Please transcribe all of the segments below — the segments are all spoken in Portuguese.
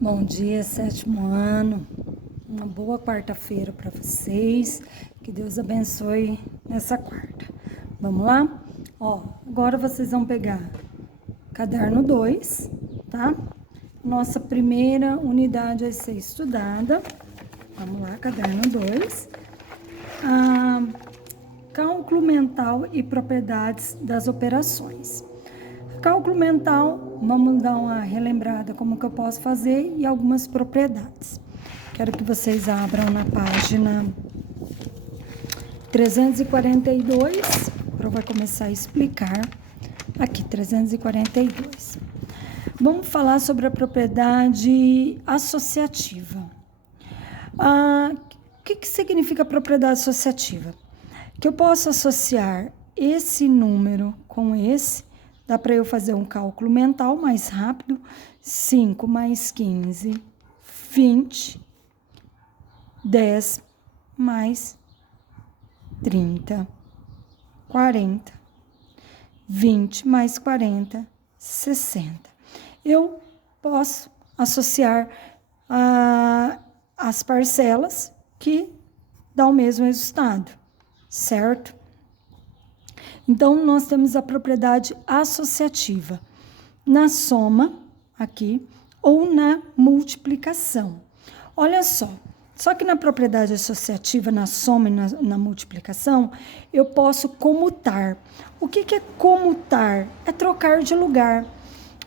Bom dia, sétimo ano. Uma boa quarta-feira para vocês. Que Deus abençoe nessa quarta. Vamos lá? Agora vocês vão pegar caderno 2, tá? Nossa primeira unidade a ser estudada. Vamos lá, caderno 2. Cálculo mental e propriedades das operações. Cálculo mental, vamos dar uma relembrada como que eu posso fazer e algumas propriedades. Quero que vocês abram na página 342, eu vou começar a explicar aqui, 342. Vamos falar sobre a propriedade associativa. O que significa propriedade associativa? Que eu posso associar esse número com esse. Dá para eu fazer um cálculo mental mais rápido. 5 mais 15, 20. 10 mais 30, 40. 20 mais 40, 60. Eu posso associar as parcelas que dão o mesmo resultado, certo? Então, nós temos a propriedade associativa na soma, aqui, ou na multiplicação. Olha só que na propriedade associativa, na soma e na multiplicação, eu posso comutar. O que é comutar? É trocar de lugar.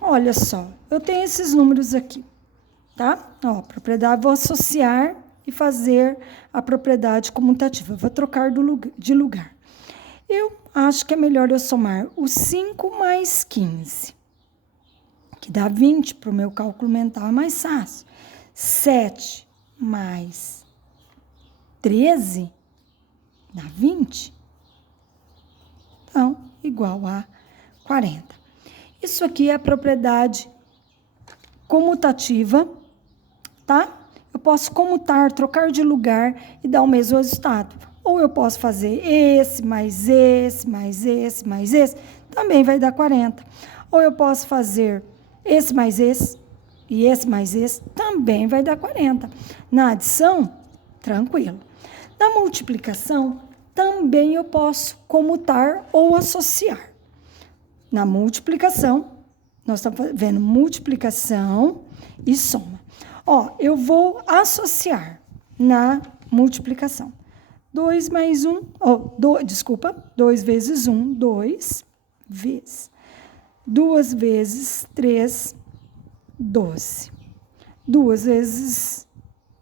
Olha só, eu tenho esses números aqui, tá? Propriedade, vou associar e fazer a propriedade comutativa. Vou trocar de lugar. Eu acho que é melhor eu somar o 5 mais 15, que dá 20 para o meu cálculo mental, é mais fácil. 7 mais 13 dá 20. Então, igual a 40. Isso aqui é a propriedade comutativa, tá? Eu posso comutar, trocar de lugar e dar o mesmo resultado. Ou eu posso fazer esse, mais esse, mais esse, mais esse, também vai dar 40. Ou eu posso fazer esse mais esse e esse mais esse, também vai dar 40. Na adição, tranquilo. Na multiplicação, também eu posso comutar ou associar. Na multiplicação, nós estamos vendo multiplicação e soma. Eu vou associar na multiplicação. 2 mais 1, 2 vezes 1, 2 vezes. 2 vezes 3, 12. 2 vezes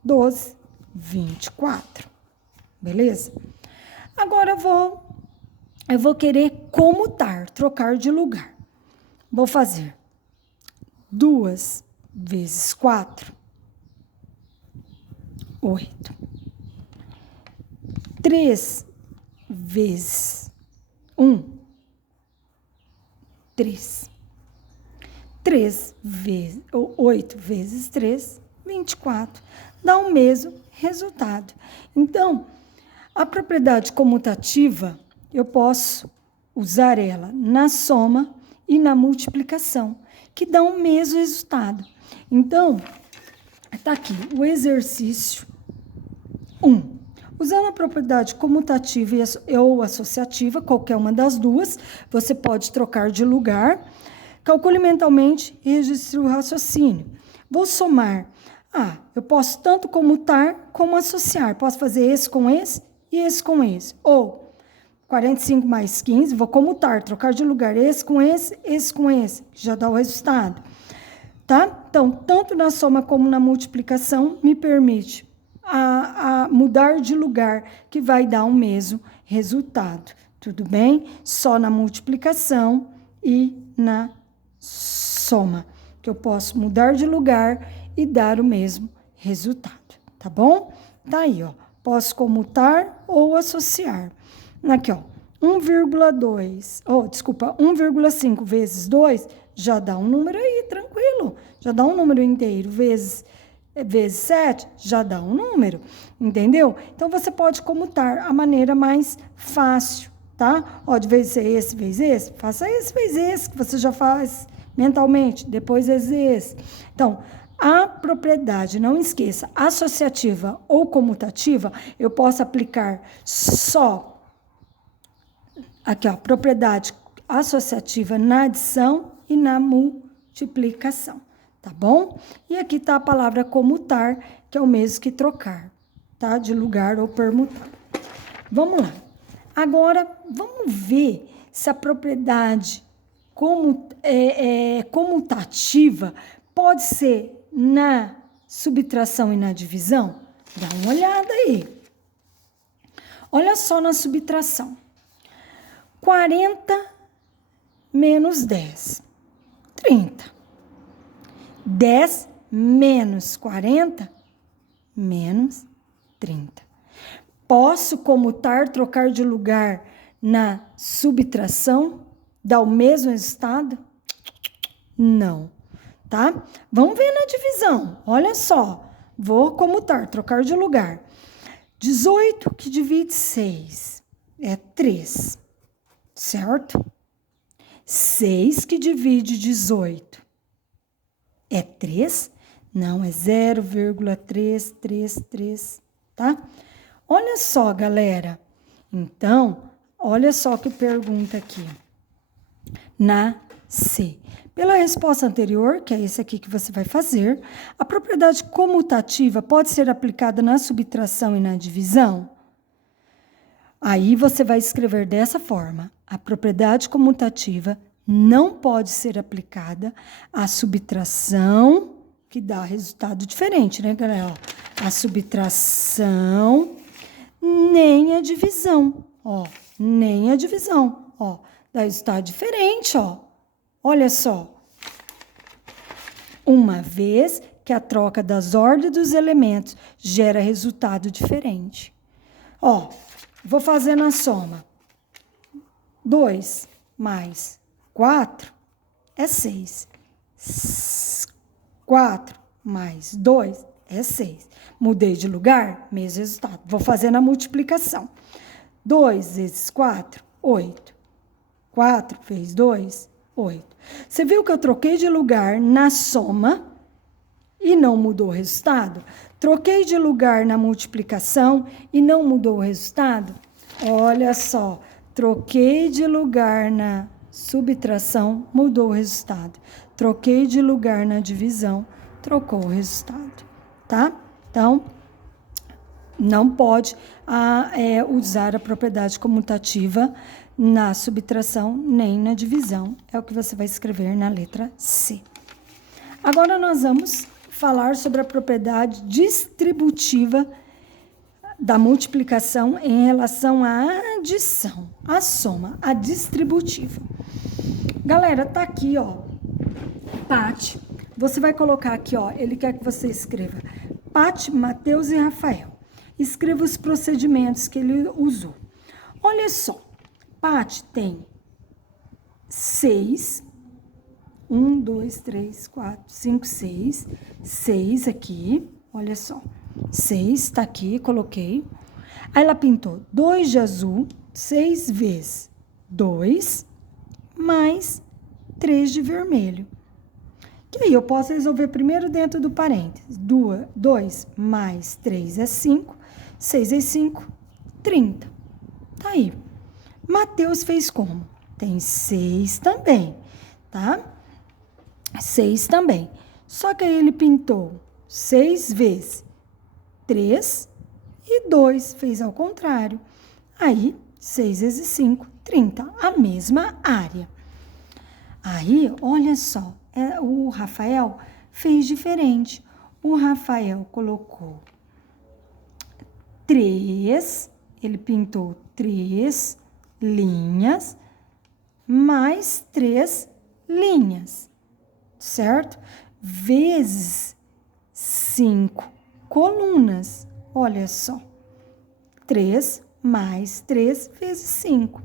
12, 24. Beleza? Agora eu vou querer comutar, trocar de lugar. Vou fazer 2 vezes 4, 8. 3 vezes 1, 3. 8 vezes 3, 24. Dá o mesmo resultado. Então, a propriedade comutativa, eu posso usar ela na soma e na multiplicação, que dá o mesmo resultado. Então, está aqui o exercício 1. Usando a propriedade comutativa ou associativa, qualquer uma das duas, você pode trocar de lugar. Calcule mentalmente e registre o raciocínio. Vou somar. Eu posso tanto comutar como associar. Posso fazer esse com esse e esse com esse. Ou 45 mais 15, vou comutar, trocar de lugar esse com esse com esse. Já dá o resultado. Tá? Então, tanto na soma como na multiplicação, me permite a mudar de lugar, que vai dar o mesmo resultado. Tudo bem? Só na multiplicação e na soma, que eu posso mudar de lugar e dar o mesmo resultado. Tá bom? Tá aí, Posso comutar ou associar. Aqui, 1,5 vezes 2 já dá um número aí, tranquilo. Já dá um número inteiro. Vezes 7, já dá um número, entendeu? Então, você pode comutar a maneira mais fácil, tá? De vez ser esse, vez esse, faça esse, vez esse, que você já faz mentalmente, depois esse. Então, A propriedade, não esqueça, associativa ou comutativa, eu posso aplicar só, aqui ó, propriedade associativa na adição e na multiplicação, tá bom? E aqui está a palavra comutar, que é o mesmo que trocar, tá? De lugar ou permutar. Vamos lá. Agora, vamos ver se a propriedade comutativa pode ser na subtração e na divisão? Dá uma olhada aí. Olha só na subtração. 40 menos 10, 30. 10 menos 40, menos 30. Posso comutar, trocar de lugar na subtração? Dá o mesmo resultado? Não, tá? Vamos ver na divisão. Olha só. Vou comutar, trocar de lugar. 18 que divide 6 é 3, certo? 6 que divide 18 é 3? Não, é 0,333, tá? Olha só, galera. Então, olha só que pergunta aqui. Na C. Pela resposta anterior, que é esse aqui que você vai fazer, a propriedade comutativa pode ser aplicada na subtração e na divisão? Aí você vai escrever dessa forma. A propriedade comutativa não pode ser aplicada à subtração, que dá resultado diferente, né, galera? A subtração, nem a divisão, ó. Nem a divisão, ó. Dá resultado diferente, ó. Olha só. Uma vez que a troca das ordens dos elementos gera resultado diferente. Ó, vou fazer na soma. 2 mais 4 é 6. 4 mais 2 é 6. Mudei de lugar, mesmo resultado. Vou fazer na multiplicação. 2 vezes 4, 8. 4 vezes 2, 8. Você viu que eu troquei de lugar na soma e não mudou o resultado? Troquei de lugar na multiplicação e não mudou o resultado? Olha só, troquei de lugar na subtração, mudou o resultado. Troquei de lugar na divisão, trocou o resultado, tá? Então, não pode usar a propriedade comutativa na subtração nem na divisão. É o que você vai escrever na letra C. Agora, nós vamos falar sobre a propriedade distributiva da multiplicação em relação à adição, a soma, a distributiva. Galera, tá aqui, ó, Paty. Você vai colocar aqui, ó, ele quer que você escreva Paty, Mateus e Rafael. Escreva os procedimentos que ele usou. Olha só, Paty tem 6, 1, 2, 3, 4, 5, 6, 6 aqui, olha só, 6 tá aqui, coloquei. Aí ela pintou 2 de azul, 6 vezes 2, mais 3 de vermelho. Que aí eu posso resolver primeiro dentro do parênteses. 2 mais 3 é 5, 6 vezes 5, 30. Tá aí. Mateus fez como? Tem 6 também, tá? 6 também. Só que aí ele pintou 6 vezes 3 e 2, fez ao contrário. Aí, 6 vezes 5, 30, a mesma área. Aí, olha só, o Rafael fez diferente. O Rafael colocou 3, ele pintou 3 linhas, mais 3 linhas, certo? Vezes 5 colunas, olha só. 3 mais 3 vezes 5.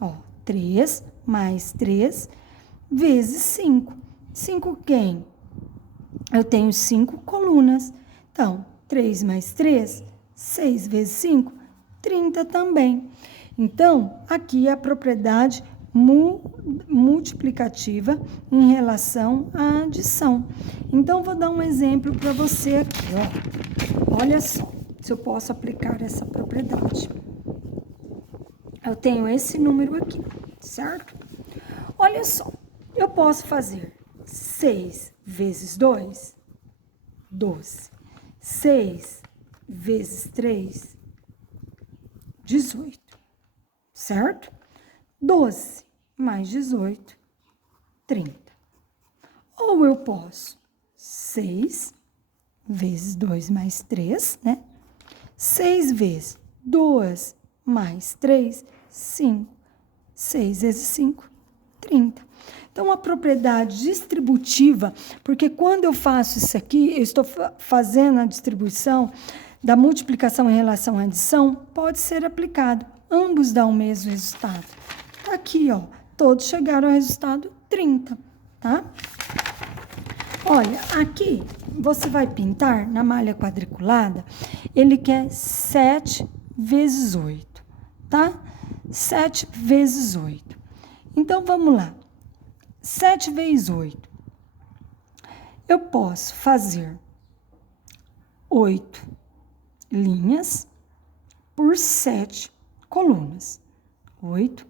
Ó, 3 mais 3 vezes 5. 5 quem? Eu tenho 5 colunas. Então, 3 mais 3, 6 vezes 5, 30 também. Então, aqui é a propriedade multiplicativa em relação à adição. Então, vou dar um exemplo para você aqui, ó. Olha só, se eu posso aplicar essa propriedade. Eu tenho esse número aqui, certo? Olha só, eu posso fazer 6 vezes 2, 12. 6 vezes 3, 18, certo? 12 mais 18, 30. Ou eu posso 6 vezes 2 mais 3, né? 6 vezes 2 mais 3, 5. 6 vezes 5, 30. Então, a propriedade distributiva, porque quando eu faço isso aqui, eu estou fazendo a distribuição da multiplicação em relação à adição, pode ser aplicado. Ambos dão o mesmo resultado. Tá aqui, ó, todos chegaram ao resultado 30, tá? Olha, aqui você vai pintar na malha quadriculada, ele quer 7 vezes 8, tá? 7 vezes 8. Então, vamos lá. 7 vezes 8. Eu posso fazer 8 linhas por 7 colunas. 8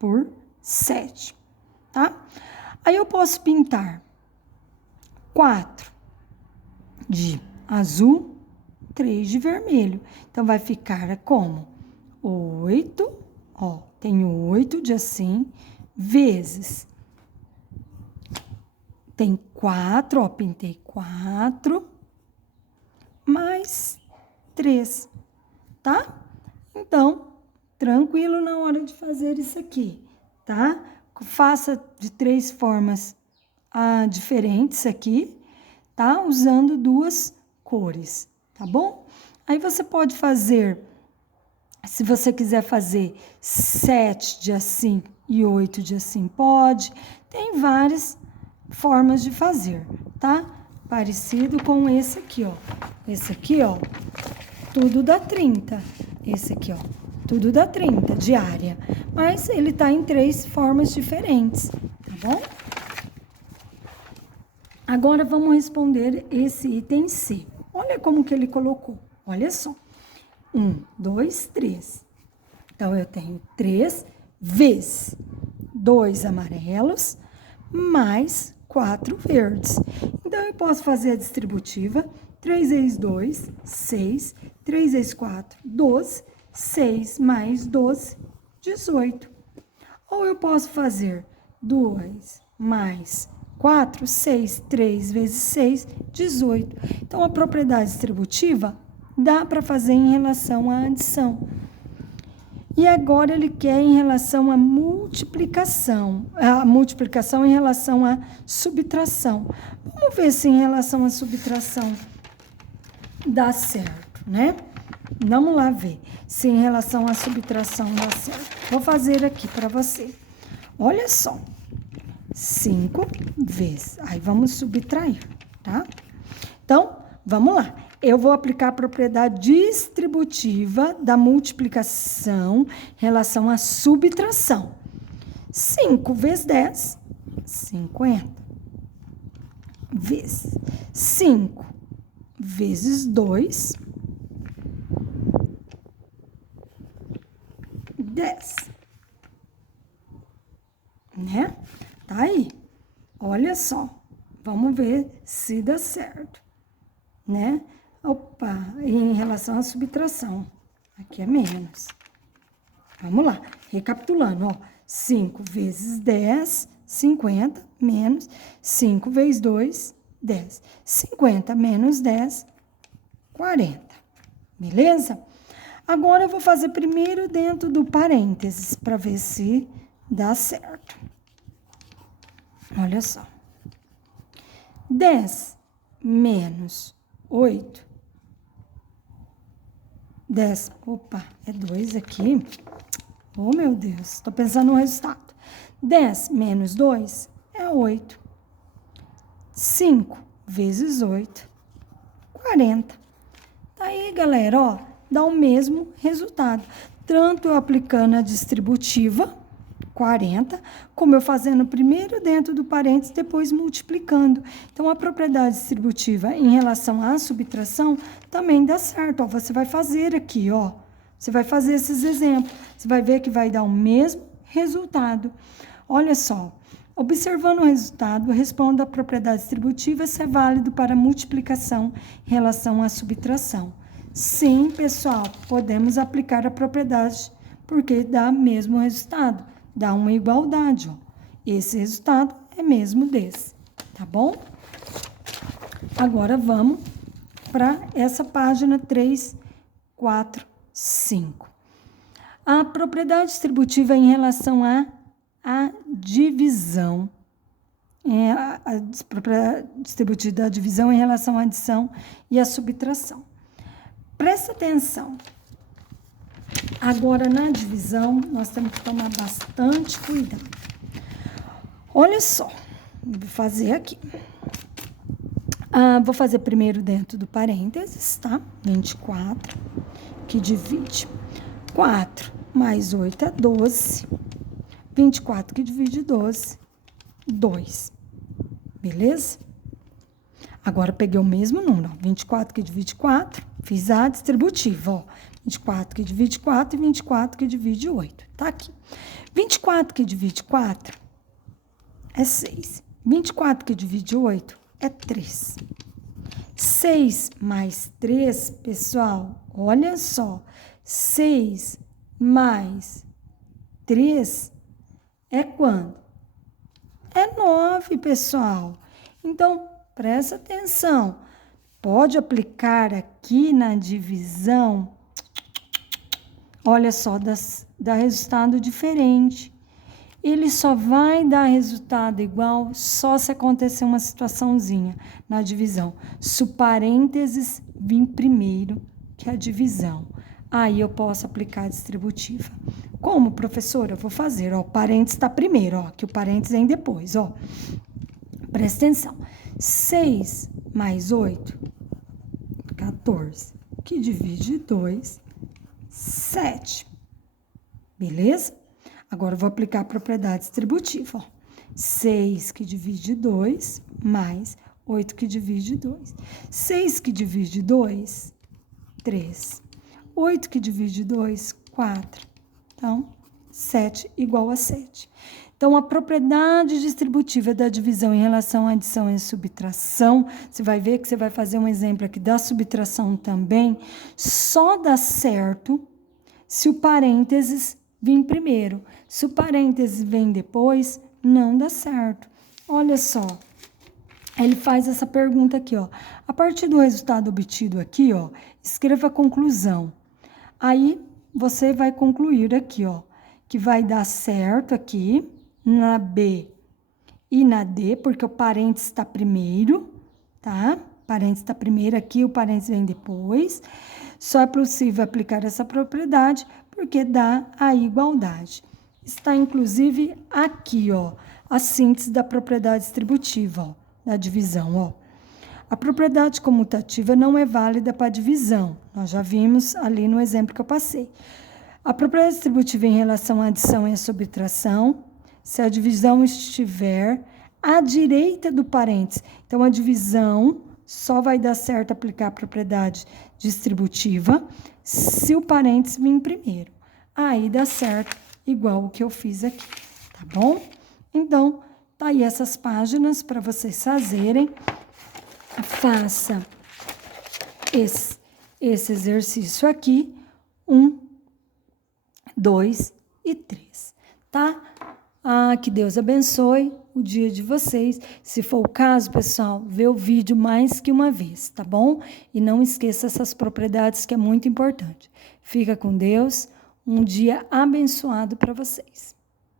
por 7, tá? Aí eu posso pintar 4 de azul, 3 de vermelho. Então, vai ficar como? 8, ó, tenho 8 de assim, vezes... Tem 4, ó, pintei 4, mais 3, tá? Então, tranquilo na hora de fazer isso aqui, tá? Faça de 3 formas diferentes aqui, tá? Usando 2 cores, tá bom? Aí, você pode fazer, se você quiser fazer 7 de assim e 8 de assim, pode. Tem várias formas de fazer, tá? Parecido com esse aqui, ó. Esse aqui, ó, tudo dá 30. Esse aqui, ó, tudo dá 30 de área. Mas ele tá em 3 formas diferentes, tá bom? Agora, vamos responder esse item C. Olha como que ele colocou. Olha só. 1, 2, 3. Então, eu tenho 3 vezes 2 amarelos mais 4 verdes. Então, eu posso fazer a distributiva. 3 vezes 2, 6. 3 vezes 4, 12. 6 mais 12, 18. Ou eu posso fazer 2 mais 4, 6. 3 vezes 6, 18. Então, a propriedade distributiva dá para fazer em relação à adição. E agora ele quer em relação à multiplicação. A multiplicação em relação à subtração. Vamos ver se em relação à subtração dá certo, né? Vamos lá ver se em relação à subtração dá certo. Vou fazer aqui para você. Olha só. 5 vezes. Aí, vamos subtrair, tá? Então, vamos lá. Eu vou aplicar a propriedade distributiva da multiplicação em relação à subtração. 5 vezes 10, 50. Vezes 5 vezes 2, 10. Né? Tá aí. Olha só. Vamos ver se dá certo. Né? Opa, em relação à subtração. Aqui é menos. Vamos lá. Recapitulando, ó. 5 vezes 10, 50, menos 5 vezes 2, 10. 50 menos 10, 40. Beleza? Agora, eu vou fazer primeiro dentro do parênteses, para ver se dá certo. Olha só. 10 menos 8. 10, opa, é 2 aqui. Oh, meu Deus, tô pensando no resultado. 10 menos 2 é 8. 5 vezes 8, 40. Tá aí, galera, ó, dá o mesmo resultado. Tanto eu aplicando a distributiva, 40, como eu fazendo primeiro dentro do parênteses, depois multiplicando. Então, a propriedade distributiva em relação à subtração também dá certo. Ó, você vai fazer aqui, ó. Você vai fazer esses exemplos. Você vai ver que vai dar o mesmo resultado. Olha só. Observando o resultado, responda a propriedade distributiva se é válido para multiplicação em relação à subtração. Sim, pessoal, podemos aplicar a propriedade porque dá o mesmo resultado. Dá uma igualdade, ó. Esse resultado é mesmo desse, tá bom? Agora, vamos para essa página 3, 4, 5. A propriedade distributiva em relação à divisão. A propriedade distributiva da divisão em relação à adição e à subtração. Presta atenção. Agora, na divisão, nós temos que tomar bastante cuidado. Olha só, vou fazer aqui. Vou fazer primeiro dentro do parênteses, tá? 24, que divide 4 mais 8 é 12. 24 que divide 12, 2. Beleza? Agora, peguei o mesmo número, ó. 24 que divide 4, fiz a distributiva, ó. 24 que divide 4 e 24 que divide 8. Tá aqui. 24 que divide 4 é 6. 24 que divide 8 é 3. 6 mais 3, pessoal, olha só. 6 mais 3 é quanto? É 9, pessoal. Então, presta atenção. Pode aplicar aqui na divisão. Olha só, dá resultado diferente. Ele só vai dar resultado igual só se acontecer uma situaçãozinha na divisão. Se o parênteses vir primeiro, que é a divisão. Aí eu posso aplicar a distributiva. Como, professora? Eu vou fazer, ó, o parênteses está primeiro, ó, que o parênteses vem depois, ó. Presta atenção. 6 mais 8, 14, que divide 2, 7. Beleza? Agora, eu vou aplicar a propriedade distributiva, ó. 6 que divide 2, mais 8 que divide 2. 6 que divide 2, 3. 8 que divide 2, 4. Então, 7 igual a 7. Então, a propriedade distributiva da divisão em relação à adição e subtração, você vai ver que você vai fazer um exemplo aqui da subtração também, só dá certo se o parênteses vir primeiro. Se o parênteses vem depois, não dá certo. Olha só, ele faz essa pergunta aqui, ó. A partir do resultado obtido aqui, ó, escreva a conclusão. Aí, você vai concluir aqui, ó, que vai dar certo aqui na B e na D, porque o parênteses está primeiro, tá? O parênteses está primeiro aqui, o parênteses vem depois. Só é possível aplicar essa propriedade porque dá a igualdade. Está, inclusive, aqui, ó, a síntese da propriedade distributiva, ó, da divisão, ó. A propriedade comutativa não é válida para divisão. Nós já vimos ali no exemplo que eu passei. A propriedade distributiva em relação à adição e à subtração, se a divisão estiver à direita do parênteses. Então, a divisão só vai dar certo aplicar a propriedade distributiva se o parênteses vir primeiro. Aí dá certo igual o que eu fiz aqui, tá bom? Então, tá aí essas páginas para vocês fazerem. Faça esse exercício aqui, 1, 2 e 3, tá? Que Deus abençoe o dia de vocês. Se for o caso, pessoal, vê o vídeo mais que uma vez, tá bom? E não esqueça essas propriedades que é muito importante. Fica com Deus. Um dia abençoado para vocês.